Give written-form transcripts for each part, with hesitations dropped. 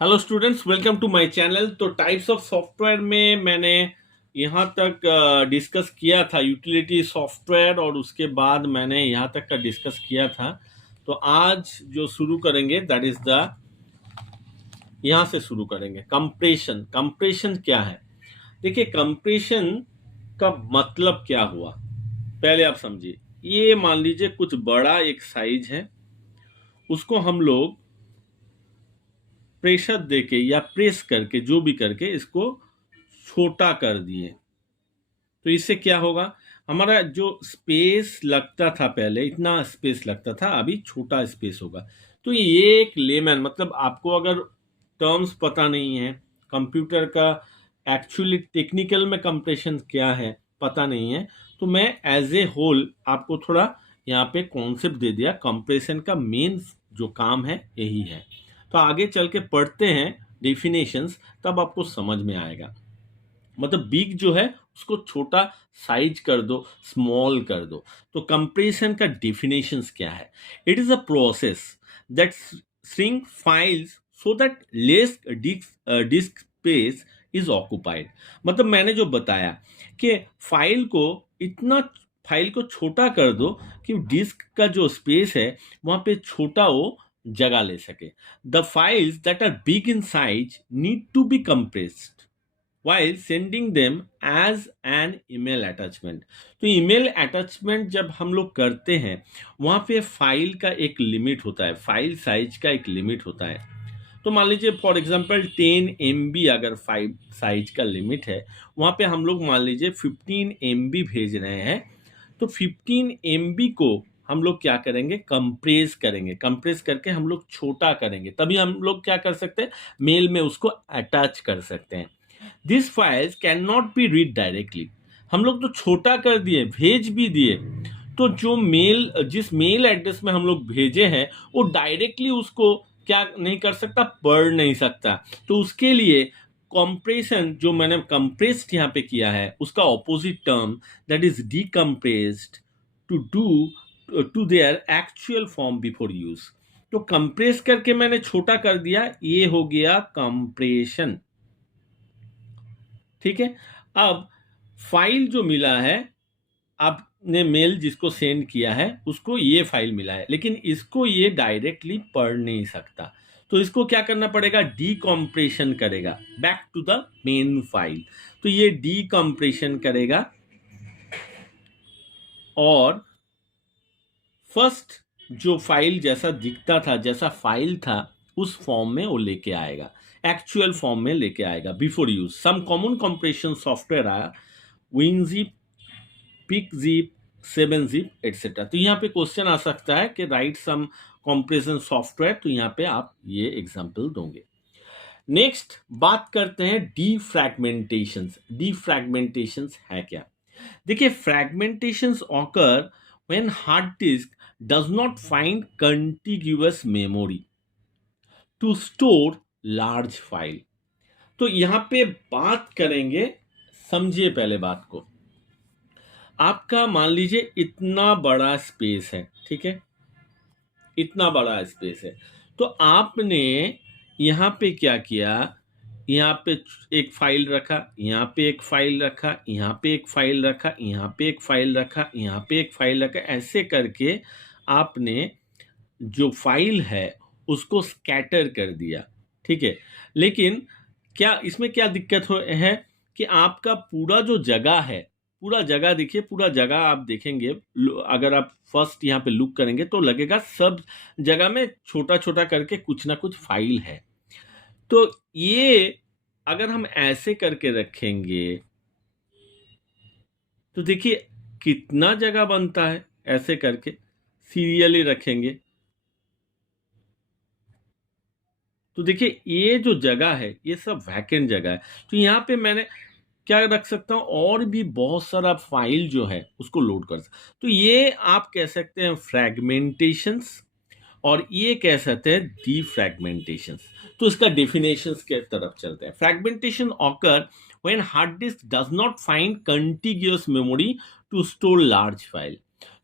Hello students, welcome to my channel. तो types of software में मैंने यहाँ तक डिस्कस किया था यूटिलिटी सॉफ्टवेयर, और उसके बाद मैंने यहाँ तक का डिस्कस किया था। तो आज जो शुरू करेंगे दैट इज द यहाँ से शुरू करेंगे कंप्रेशन। कंप्रेशन क्या है? देखिए, कंप्रेशन का मतलब क्या हुआ पहले आप समझिए। ये मान लीजिए कुछ बड़ा एक साइज है, उसको हम लोग प्रेशर देके या प्रेस करके जो भी करके इसको छोटा कर दिए। तो इससे क्या होगा, हमारा जो स्पेस लगता था पहले, इतना स्पेस लगता था, अभी छोटा स्पेस होगा। तो ये एक लेमैन, मतलब आपको अगर टर्म्स पता नहीं है कंप्यूटर का, एक्चुअली टेक्निकल में कंप्रेशन क्या है पता नहीं है, तो मैं एज ए होल आपको थोड़ा यहाँ पे कॉन्सेप्ट दे दिया। कंप्रेशन का मेन जो काम है यही है। तो आगे चल के पढ़ते हैं डेफिनेशंस, तब आपको समझ में आएगा। मतलब बिग जो है उसको छोटा साइज कर दो, स्मॉल कर दो। तो कंप्रेशन का डेफिनेशंस क्या है? It is a process that shrink files so that less disc space is occupied. मतलब मैंने जो बताया कि फाइल को छोटा कर दो कि डिस्क का जो स्पेस है वहां पे छोटा वो जगह ले सके। The files that are big in size need to be compressed while sending them as an email attachment। तो ईमेल अटैचमेंट जब हम लोग करते हैं वहां पे फाइल का एक लिमिट होता है, फाइल साइज का एक लिमिट होता है। तो मान लीजिए फॉर एग्जांपल 10 MB अगर फाइल साइज का लिमिट है, वहां पे हम लोग मान लीजिए 15 MB भेज रहे हैं। तो 15 MB को हम लोग क्या करेंगे, कंप्रेस करेंगे। कंप्रेस करके हम लोग छोटा करेंगे, तभी हम लोग क्या कर सकते हैं, मेल में उसको अटैच कर सकते हैं। This files can not be read directly. हम लोग तो छोटा कर दिए, भेज भी दिए, तो जो मेल, जिस मेल एड्रेस में हम लोग भेजे हैं वो डायरेक्टली उसको क्या नहीं कर सकता, पढ़ नहीं सकता। तो उसके लिए कंप्रेशन जो मैंने कंप्रेस्ड यहाँ पे किया है उसका opposite term that is decompressed to do to their actual form before use. तो कंप्रेस करके मैंने छोटा कर दिया, ये हो गया कंप्रेशन। ठीक है। अब फाइल जो मिला है, आपने मेल जिसको सेंड किया है उसको ये फाइल मिला है, लेकिन इसको ये डायरेक्टली पढ़ नहीं सकता। तो इसको क्या करना पड़ेगा, डीकम्प्रेशन करेगा back to the main file. तो ये डीकम्प्रेशन करेगा और फर्स्ट जो फाइल जैसा दिखता था, जैसा फाइल था, उस फॉर्म में वो लेके आएगा, एक्चुअल फॉर्म में लेके आएगा before use. Some common compression software आया, विनजिप, पिकजिप, 7zip एटसेट्रा। तो यहाँ पे क्वेश्चन आ सकता है कि राइट सम कंप्रेशन सॉफ्टवेयर, तो यहाँ पे आप ये एग्जांपल दोगे। नेक्स्ट बात करते हैं डीफ्रैगमेंटेशंस। डीफ्रैगमेंटेशंस है क्या? देखिए, fragmentations occur when hard disk does not find contiguous memory to store large file. तो यहाँ पे बात करेंगे, समझिए पहले बात को। आपका मान लीजिए इतना बड़ा स्पेस है, ठीक है, इतना बड़ा स्पेस है। तो आपने यहाँ पे क्या किया, यहाँ पे एक फाइल रखा, यहाँ पे एक फाइल रखा, यहाँ पे एक फाइल रखा, यहाँ पे एक फाइल रखा, यहाँ पे एक फाइल रखा, ऐसे करके आपने जो फाइल है उसको स्कैटर कर दिया। ठीक है। लेकिन क्या इसमें क्या दिक्कत है कि आपका पूरा जो जगह है, पूरा जगह देखिए, पूरा जगह आप देखेंगे, अगर आप फर्स्ट यहाँ पे लुक करेंगे तो लगेगा सब जगह में छोटा छोटा करके कुछ ना कुछ फाइल है। तो ये अगर हम ऐसे करके रखेंगे तो देखिए कितना जगह बनता है, ऐसे करके सीरियली रखेंगे तो देखिए ये जो जगह है ये सब वैकेंट जगह है। तो यहाँ पे मैंने क्या रख सकता हूँ, और भी बहुत सारा फाइल जो है उसको लोड कर सकता। तो ये आप कह सकते हैं फ्रैगमेंटेशंस, और ये कह सकते हैं डीफ्रैगमेंटेशंस। तो इसका डेफिनेशंस के तरफ चलते हैं। Fragmentation occur when hard disk does not find contiguous memory to store large file.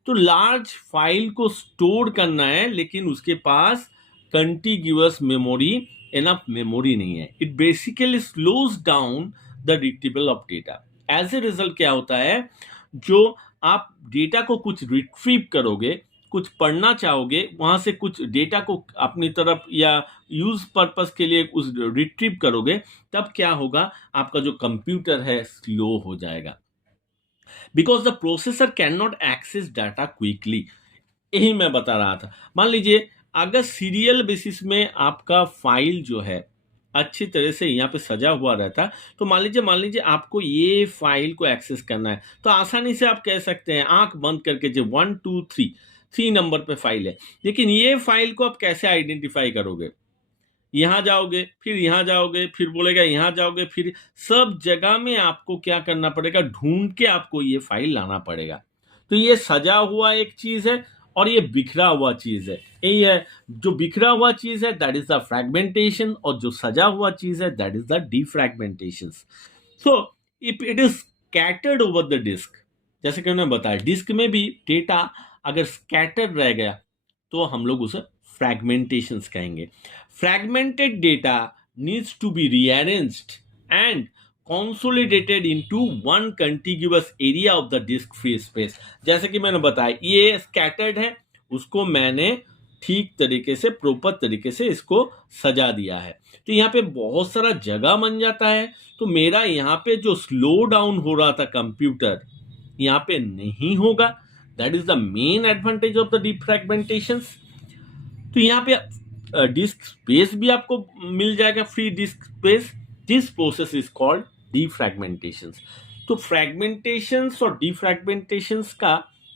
तो लार्ज फाइल को स्टोर करना है लेकिन उसके पास कंटिग्यूअस मेमोरी इनफ मेमोरी नहीं है. It basically slows down the retrieval of data. As a result क्या होता है, जो आप डेटा को कुछ रिट्रीव करोगे, कुछ पढ़ना चाहोगे, वहां से कुछ डेटा को अपनी तरफ या यूज पर्पस के लिए उस रिट्रीव करोगे, तब क्या होगा, आपका जो कंप्यूटर है स्लो हो जाएगा, because the processor can not access data quickly. यही मैं बता रहा था. मान लीजिए अगर सीरियल बेसिस में आपका फाइल जो है अच्छी तरह से यहाँ पे सजा हुआ रहता, तो मान लीजिए आपको ये फाइल को एक्सेस करना है, तो आसानी से आप कह सकते हैं आंख बंद करके, जो 1 2 3 नंबर पे फाइल है. लेकिन ये फाइल को आप कैसे आइडेंटिफाई करोगे, यहाँ जाओगे, फिर यहाँ जाओगे, फिर बोलेगा यहाँ जाओगे, फिर सब जगह में आपको क्या करना पड़ेगा, ढूंढ के आपको ये फाइल लाना पड़ेगा. तो ये सजा हुआ एक चीज है और ये बिखरा हुआ चीज है. यही है, जो बिखरा हुआ चीज है दैट इज द फ्रैगमेंटेशन, और जो सजा हुआ चीज है that is the defragmentation. So if it is scattered over the disk, जैसे कि मैंने बताया, डिस्क में भी डेटा अगर स्कैटर्ड रह गया तो हम लोग उसे fragmentations कहेंगे. Fragmented data needs to be rearranged and consolidated into one contiguous area of the disk free space. जैसे कि मैंने बताया ये scattered है, उसको मैंने ठीक तरीके से, प्रॉपर तरीके से इसको सजा दिया है, तो यहाँ पे बहुत सारा जगह बन जाता है. तो मेरा यहाँ पे जो स्लो डाउन हो रहा था कंप्यूटर, यहाँ पे नहीं होगा. That is the main advantage of the defragmentations. तो यहाँ पे डिस्क स्पेस भी आपको मिल जाएगा, free disk space. This process is called defragmentations. तो फ्रैगमेंटेशंस और डिफ्रैगमेंटेशंस का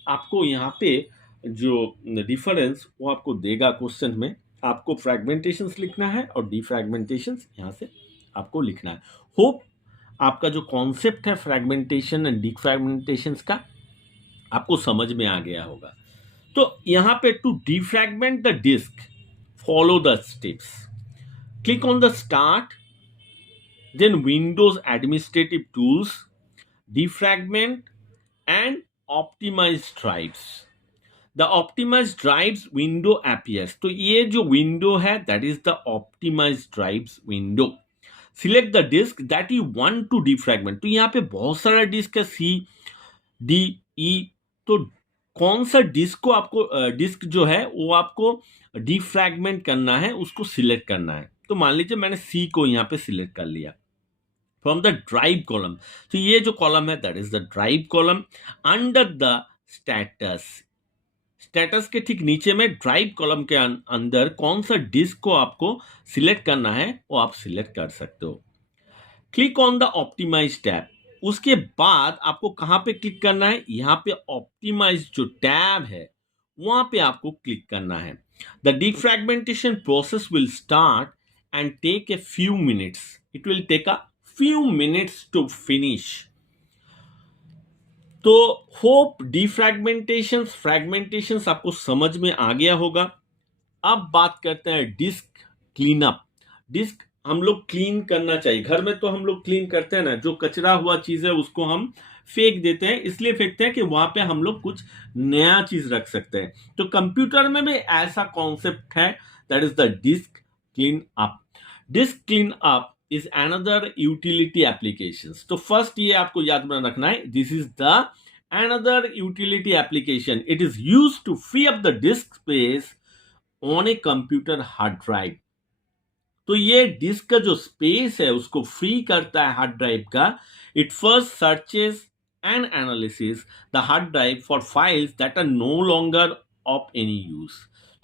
आपको यहाँ पे जो डिफरेंस वो आपको देगा क्वेश्चन में. आपको फ्रैगमेंटेशंस लिखना है और डिफ्रैगमेंटेशंस यहाँ से आपको लिखना है. होप आपका जो कॉन्सेप्ट है फ्रैगमेंटेशन एंड डिफ्रैगमेंटेशंस का आपको समझ में आ गया होगा. तो यहाँ पे to defragment the disk, follow the steps. Click on the start, then Windows administrative tools, defragment and optimise drives. The optimise drives window appears. तो ये जो विंडो है that is the optimise drives window. Select the disk that you want to defragment. तो यहाँ पे बहुत सारा disc है, C, D, E. तो कौन सा डिस्क को आपको डिस्क जो है वो आपको डिफ्रैगमेंट करना है, उसको सिलेक्ट करना है. तो मान लीजिए मैंने C को यहाँ पे सिलेक्ट कर लिया फ्रॉम द ड्राइव कॉलम. तो ये जो कॉलम है that is the drive column. Under the status, status के ठीक नीचे में ड्राइव कॉलम के अंदर कौन सा डिस्क को आपको सिलेक्ट करना है वो आप सिलेक्ट कर सकते हो. Click on the optimise tab. उसके बाद आपको कहां पे क्लिक करना है, यहां पे ऑप्टिमाइज जो टैब है वहां पे आपको क्लिक करना है. The defragmentation process will start and take a few minutes. It will take a few minutes to finish. तो होप डिफ्रैगमेंटेशंस, फ्रैगमेंटेशंस आपको समझ में आ गया होगा. अब बात करते हैं डिस्क क्लीनअप. डिस्क हम लोग क्लीन करना चाहिए. घर में तो हम लोग क्लीन करते हैं ना, जो कचरा हुआ चीज है उसको हम फेंक देते हैं. इसलिए फेंकते हैं कि वहां पे हम लोग कुछ नया चीज रख सकते हैं. तो कंप्यूटर में भी ऐसा कॉन्सेप्ट है, that is the disk clean up. Disk clean up is another utility application. तो फर्स्ट ये आपको याद में रखना है, this is the another utility application. It is used to free up the disk space on a computer hard drive. तो ये disc का जो स्पेस है उसको फ्री करता है हार्ड ड्राइव का. It first searches and analysis the hard drive for files that are no longer of any use.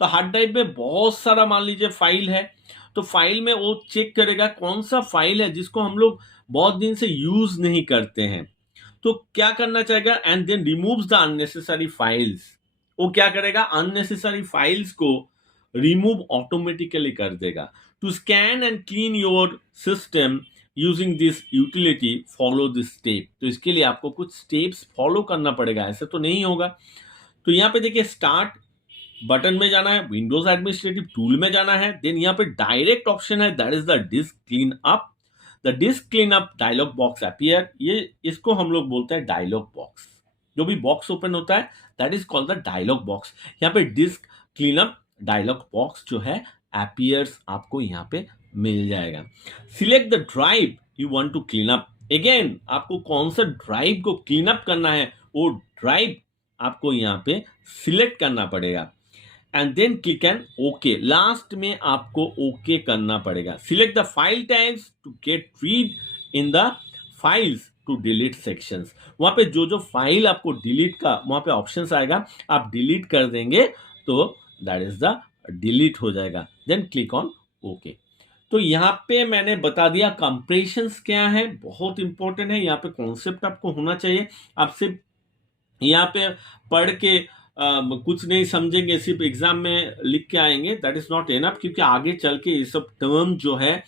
तो हार्ड ड्राइव में बहुत सारा मान लीजिए फाइल है, तो फाइल में वो चेक करेगा कौन सा फाइल है जिसको हम लोग बहुत दिन से यूज नहीं करते हैं. तो क्या करना चाहेगा, and then removes the unnecessary files. वो क्या करेगा, अननेसेसरी फाइल्स को रिमूव ऑटोमेटिकली कर देगा. To scan and clean your system using this utility, follow this step. तो इसके लिए आपको कुछ स्टेप्स फॉलो करना पड़ेगा, ऐसे तो नहीं होगा. तो यहाँ पे देखिए स्टार्ट बटन में जाना है, विंडोज एडमिनिस्ट्रेटिव टूल में जाना है, देन यहाँ पे डायरेक्ट ऑप्शन है that is the disk clean up. The disk clean up dialog box appear. ये इसको हम लोग बोलते हैं डायलॉग बॉक्स. जो भी बॉक्स ओपन होता है that is called the dialog box. यहाँ पे disk clean up dialog box जो है अपीयर्स आपको यहाँ पे मिल जाएगा। Select the drive you want to clean up. Again आपको कौन सा ड्राइव को क्लीन अप करना है, वो ड्राइव आपको यहाँ पे सिलेक्ट करना पड़ेगा and then click on okay. Last में आपको ओके करना पड़ेगा। Select the file types to get read in the files to delete sections. वहां पे जो जो फाइल आपको डिलीट का वहां पे ऑप्शंस आएगा, आप डिलीट कर देंगे तो दैट इज द डिलीट हो जाएगा। Then click on okay. तो यहाँ पे मैंने बता दिया कंप्रेशंस क्या है, बहुत इंपॉर्टेंट है। यहाँ पे कॉन्सेप्ट आपको होना चाहिए। आप सिर्फ यहाँ पे पढ़ के कुछ नहीं समझेंगे, सिर्फ एग्जाम में लिख के आएंगे, दैट इज नॉट एनफ, क्योंकि आगे चल के ये सब टर्म जो है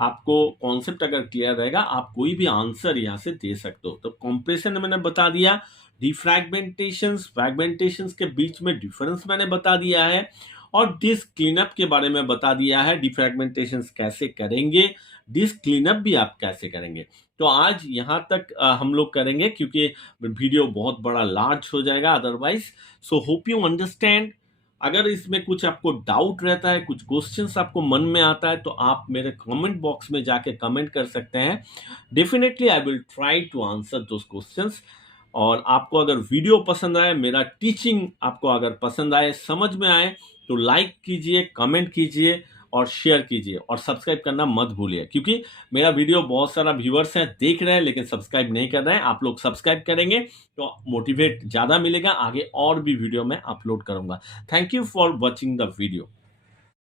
आपको कॉन्सेप्ट अगर क्लियर रहेगा, आप कोई भी आंसर यहाँ से दे सकते हो। तो कंप्रेशन मैंने बता दिया, डिफ्रैगमेंटेशंस, फ्रैगमेंटेशंस के बीच में डिफरेंस मैंने बता दिया है, और डिस्क क्लीनअप के बारे में बता दिया है। डिफ्रैगमेंटेशंस कैसे करेंगे, डिस्क क्लीनअप भी आप कैसे करेंगे। तो आज यहाँ तक हम लोग करेंगे, क्योंकि वीडियो बहुत बड़ा लार्ज हो जाएगा otherwise. So hope you understand. अगर इसमें कुछ आपको डाउट रहता है, कुछ क्वेश्चंस आपको मन में आता है, तो आप मेरे कमेंट बॉक्स में जाके कमेंट कर सकते हैं। Definitely I will try to answer those questions. और आपको अगर वीडियो पसंद आए, मेरा टीचिंग आपको अगर पसंद आए, समझ में आए, तो लाइक कीजिए, कमेंट कीजिए और शेयर कीजिए, और सब्सक्राइब करना मत भूलिए, क्योंकि मेरा वीडियो बहुत सारा व्यूअर्स हैं देख रहे हैं लेकिन सब्सक्राइब नहीं कर रहे हैं। आप लोग सब्सक्राइब करेंगे तो मोटिवेट ज़्यादा मिलेगा, आगे और भी वीडियो मैं अपलोड करूंगा। Thank you for watching the video.